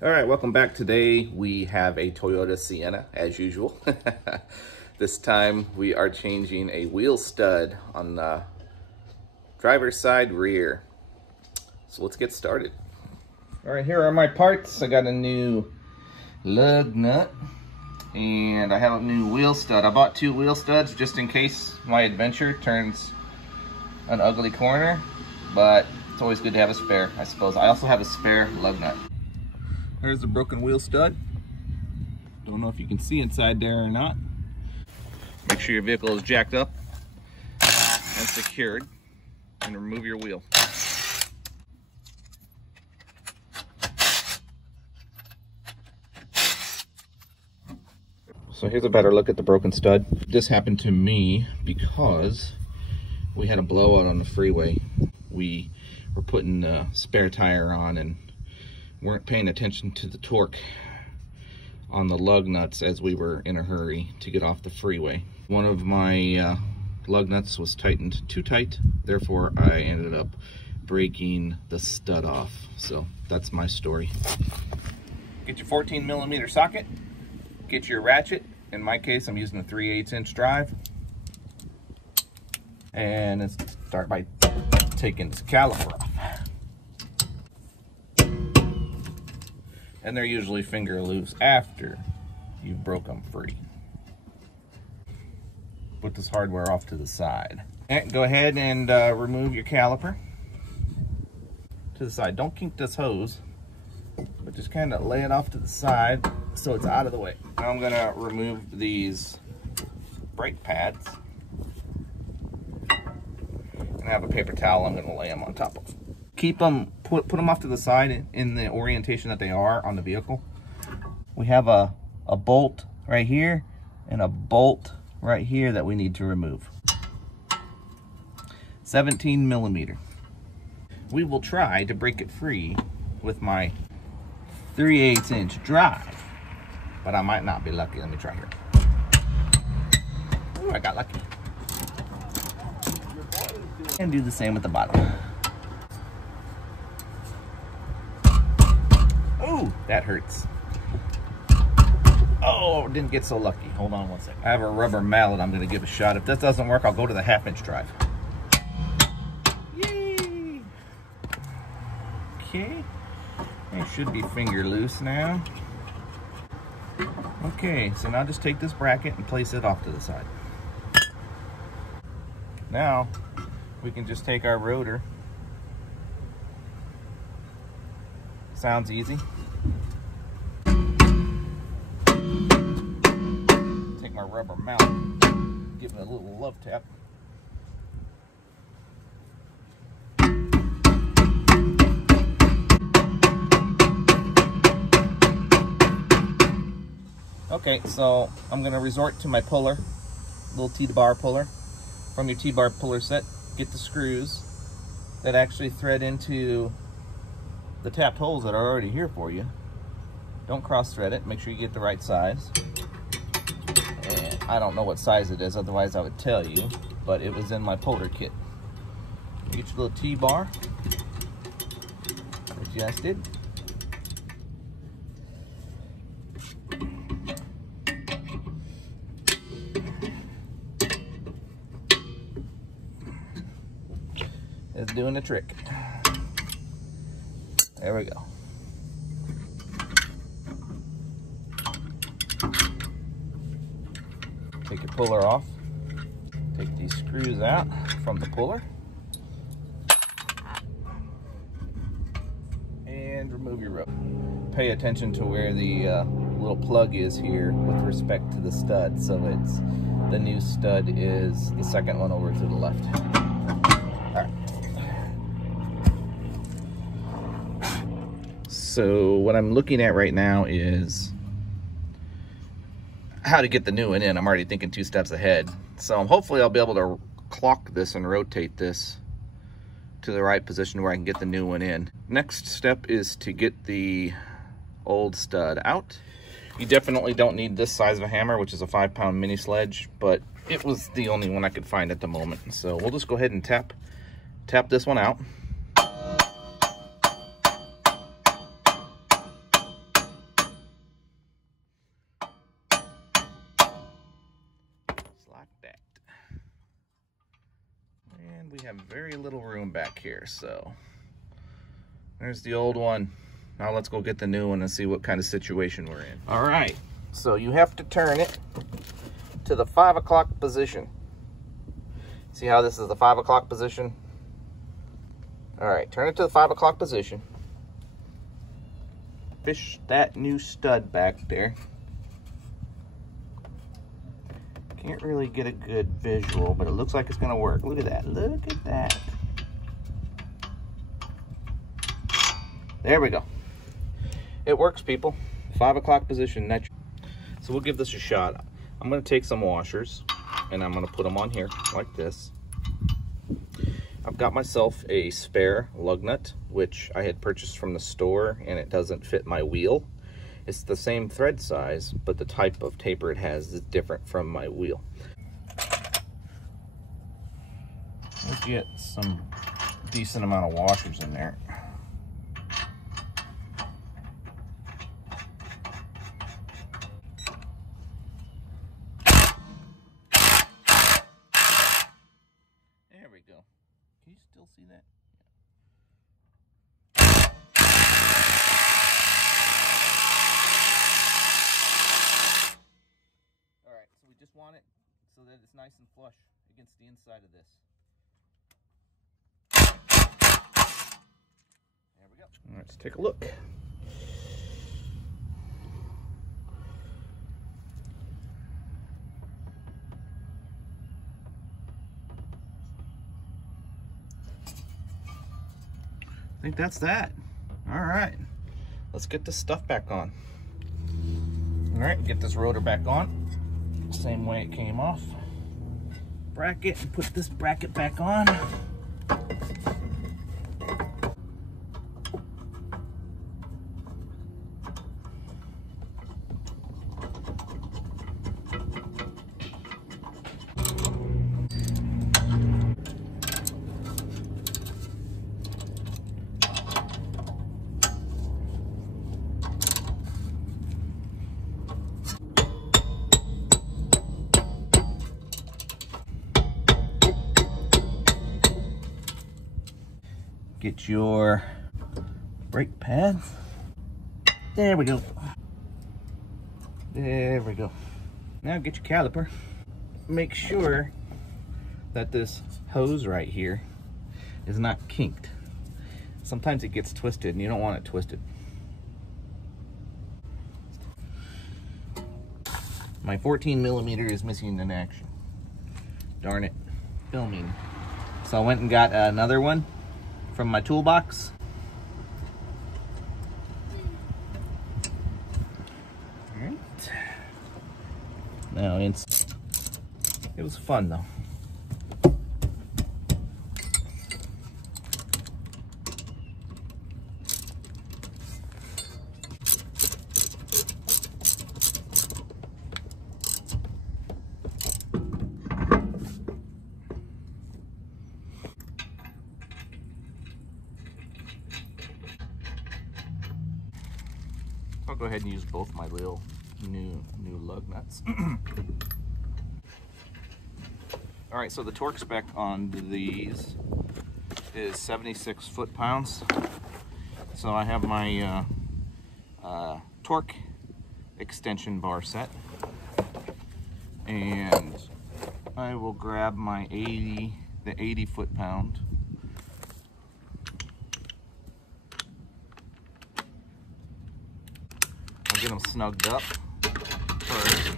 All right, welcome back. Today we have a Toyota Sienna, as usual. This time we are changing a wheel stud on the driver's side rear. So let's get started. All right, here are my parts. I got a new lug nut and I have a new wheel stud. I bought 2 wheel studs just in case my adventure turns an ugly corner, but it's always good to have a spare, I suppose. I also have a spare lug nut. There's the broken wheel stud. Don't know if you can see inside there or not. Make sure your vehicle is jacked up and secured, and remove your wheel. So here's a better look at the broken stud. This happened to me because we had a blowout on the freeway. We were putting the spare tire on and weren't paying attention to the torque on the lug nuts as we were in a hurry to get off the freeway. One of my lug nuts was tightened too tight, therefore I ended up breaking the stud off. So that's my story. Get your 14mm socket, get your ratchet. In my case, I'm using a 3/8" drive. And let's start by taking this caliper off. And they're usually finger loose after you've broke them free. Put this hardware off to the side. And go ahead and remove your caliper to the side. Don't kink this hose, but just kind of lay it off to the side so it's out of the way. Now I'm gonna remove these brake pads. And I have a paper towel I'm gonna lay them on top of. Keep them, put them off to the side in the orientation that they are on the vehicle. We have a bolt right here and a bolt right here that we need to remove. 17mm. We will try to break it free with my 3/8" drive, but I might not be lucky. Let me try here. Ooh, I got lucky. And do the same with the bottom. Ooh, that hurts. Oh, didn't get so lucky. Hold on one second. I have a rubber mallet I'm gonna give a shot. If this doesn't work, I'll go to the 1/2" drive. Yay! Okay, it should be finger loose now. Okay, so now just take this bracket and place it off to the side. Now, we can just take our rotor. Sounds easy. Take my rubber mallet, give it a little love tap. Okay, so I'm gonna resort to my puller, little T-bar puller. From your T-bar puller set, get the screws that actually thread into the tapped holes that are already here for you. Don't cross thread it, make sure you get the right size. And I don't know what size it is, otherwise I would tell you, but it was in my puller kit. Get your little T-bar, adjusted. It's doing the trick. There we go. Take your puller off. Take these screws out from the puller. And remove your rope. Pay attention to where the little plug is here with respect to the stud. So it's the new stud is the second one over to the left. All right. So what I'm looking at right now is how to get the new one in. I'm already thinking 2 steps ahead. So hopefully I'll be able to clock this and rotate this to the right position where I can get the new one in. Next step is to get the old stud out. You definitely don't need this size of a hammer, which is a 5-pound mini sledge, but it was the only one I could find at the moment. So we'll just go ahead and tap this one out. we have very little room back here, so there's the old one. Now let's go get the new one and see what kind of situation we're in. All right, so you have to turn it to the 5 o'clock position. See how this is the 5 o'clock position? All right, turn it to the 5 o'clock position. Fish that new stud back there. Can't really get a good visual, but it looks like it's gonna work. Look at that, look at that. There we go. It works, people. 5 o'clock position. So we'll give this a shot. I'm gonna take some washers and I'm gonna put them on here like this. I've got myself a spare lug nut, which I had purchased from the store, and it doesn't fit my wheel. It's the same thread size, but the type of taper it has is different from my wheel. We'll get some decent amount of washers in there. There we go. Can you still see that? Just want it so that it's nice and flush against the inside of this. There we go. Let's take a look. I think that's that. All right, let's get this stuff back on. All right, get this rotor back on. Same way it came off. Bracket, and put this bracket back on. Get your brake pads. There we go. There we go. Now get your caliper. Make sure that this hose right here is not kinked. Sometimes it gets twisted and you don't want it twisted. My 14mm is missing in action. Darn it, filming. So I went and got another one from my toolbox. All right. Now it was fun though. I'll go ahead and use both my little new lug nuts. All right, so the torque spec on these is 76 foot-pounds. So I have my torque extension bar set, and I will grab my 80 foot-pound. Get them snugged up first.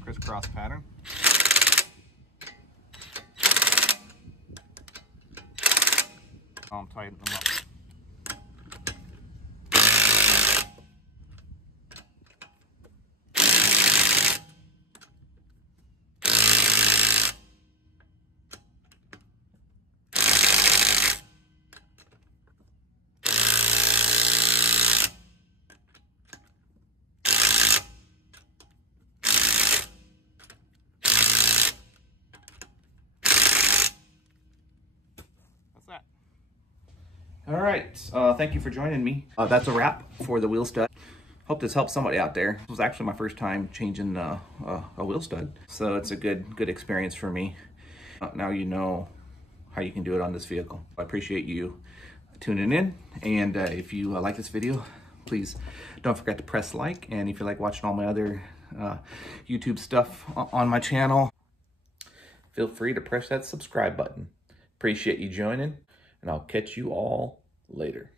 Crisscross pattern. I'll tighten them up. All right, thank you for joining me. That's a wrap for the wheel stud. Hope this helps somebody out there. This was actually my first time changing a wheel stud, so it's a good experience for me. Now you know how you can do it on this vehicle. I appreciate you tuning in, and if you like this video, please don't forget to press like, and if you like watching all my other YouTube stuff on my channel, feel free to press that subscribe button. Appreciate you joining, and I'll catch you all later.